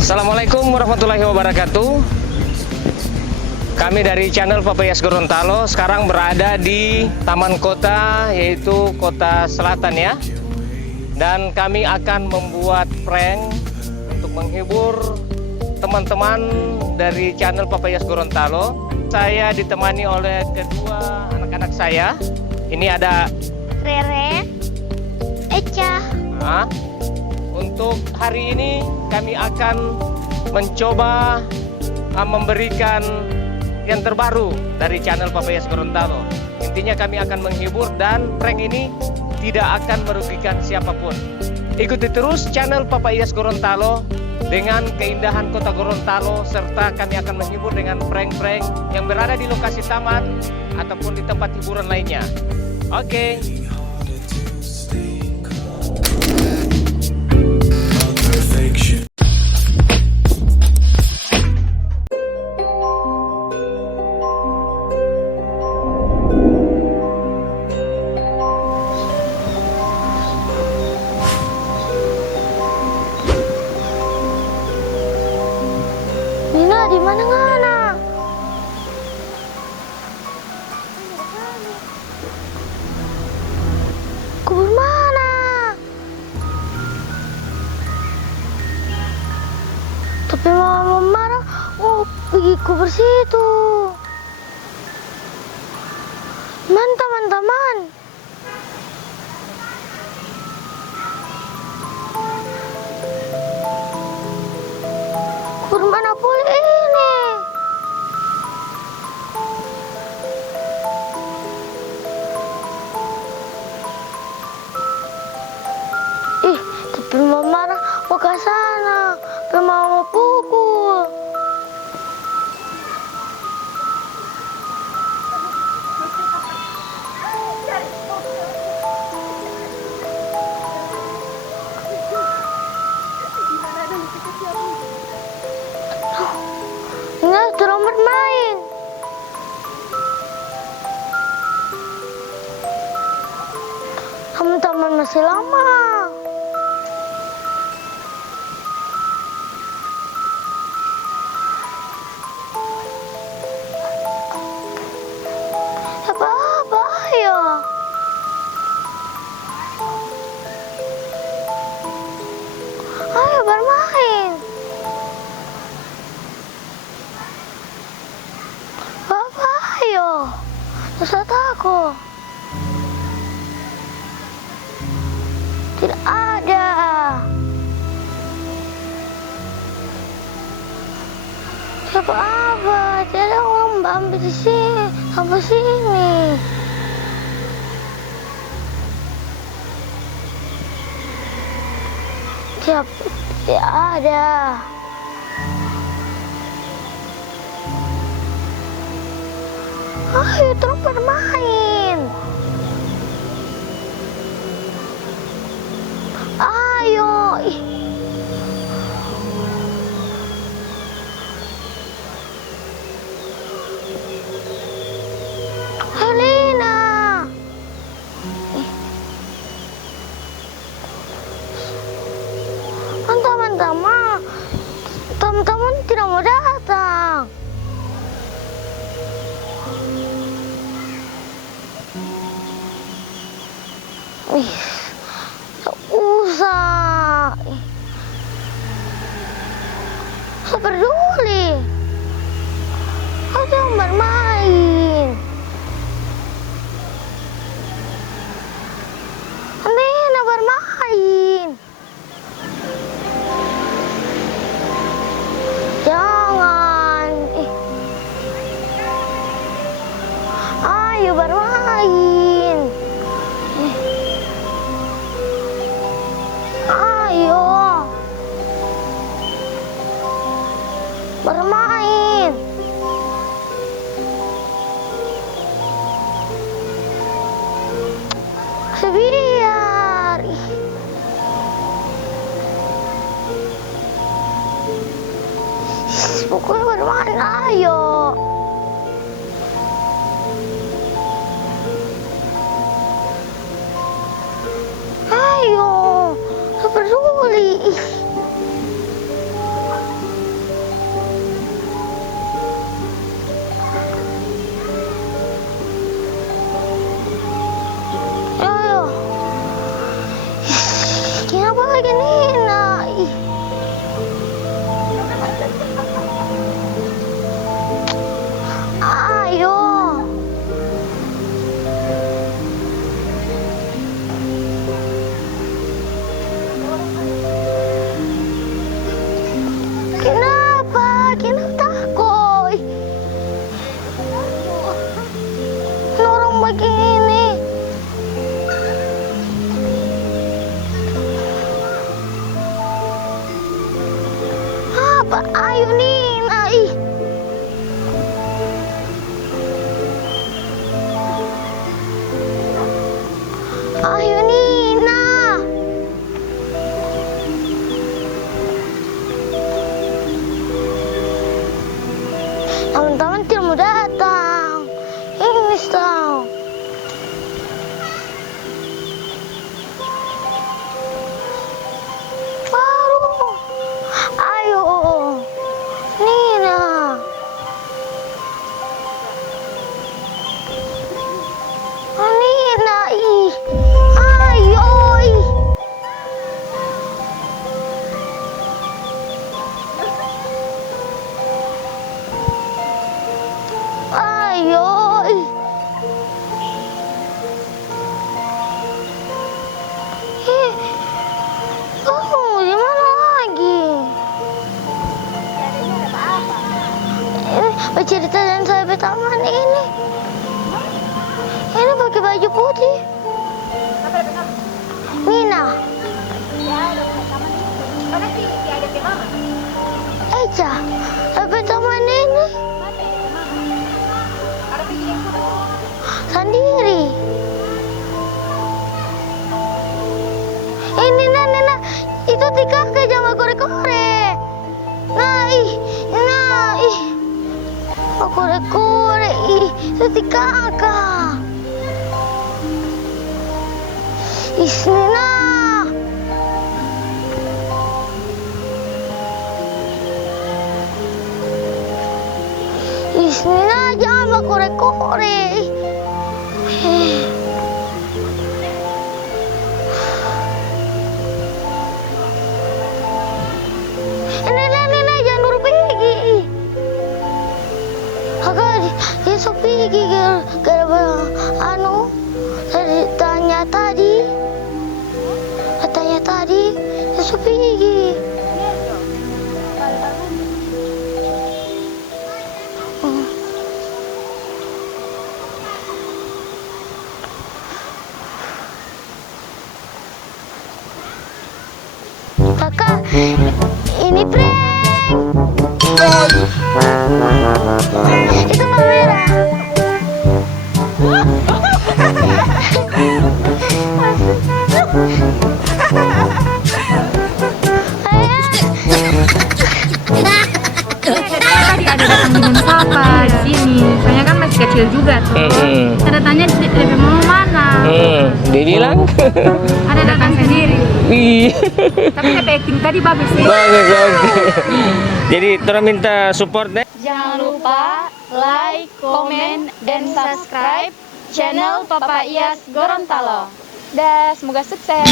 Assalamualaikum warahmatullahi wabarakatuh. Kami dari channel Papayas Gorontalo sekarang berada di taman kota, yaitu Kota Selatan ya. Dan kami akan membuat prank untuk menghibur teman-teman dari channel Papayas Gorontalo. Saya ditemani oleh kedua anak-anak saya. Ini ada Rere, Eca. Untuk hari ini kami akan mencoba memberikan yang terbaru dari channel Papayas Gorontalo. Intinya kami akan menghibur dan prank ini tidak akan merugikan siapapun. Ikuti terus channel Papayas Gorontalo dengan keindahan kota Gorontalo, serta kami akan menghibur dengan prank-prank yang berada di lokasi taman ataupun di tempat hiburan lainnya. Oke. Nina, di mana ngana? Kubur mana? Tapi mama marah, mau pergi kubur situ. Man, teman-teman. Kubur mana pula ini? Tapi mama marah mau ke sana. Tapi mama mau pukul. Nggak, turun bermain. Teman-teman masih lama. Apa-apa, ayo. Ayo bermain. Apa, ayo. Susah takut. Tidak ada. Siapa apa? Tidak ada orang ambil di sini. Sampai sini. Tidak ada. Ayo terus bermain. Ayo. Helena. Teman-teman tidak mau datang. Tak usah. Tak peduli. Kau jangan bermain. Nena bermain. Jangan. bermain. Biar. Pokoknya bermain, ayo. Ayo, gak peduli. Ayo. Kenapa lagi Nina? Ayo. Kenapa? Kenapa takut? Orang begini. Apa? Ayo Nina. Ayo Nina. Teman-teman tidak mau datang. Ini tahu. Baru. Ayo. Nina. Nina. Ayo. Ayo. Oh, di mana lagi? Ini cerita dan sampai taman ini. Ini pakai baju putih. Nina. Eja, sampai taman ini. Sendiri. Ini Nina, itu si kakak jangan korek-korek. Nah, oh, korek-korek, itu si kakak. Nina. Nina, jangan korek-korek. Nina, jangan buru pergi. Agak dia so pergi gara-gara tanya tadi, dia so pergi. Kakak, ini prank. Itu kamera. Tadi ada datang minum sapa di sini. Soalnya kan masih kecil juga tuh. Ada tanya DP mau mana? Dia bilang. Ada datang sendiri. Wih. Tapi DP acting tadi bagus sih. Bagus. Jadi terus minta support deh. Jangan lupa like, komen, dan subscribe channel Papa Iyas Gorontalo. Dah, semoga sukses.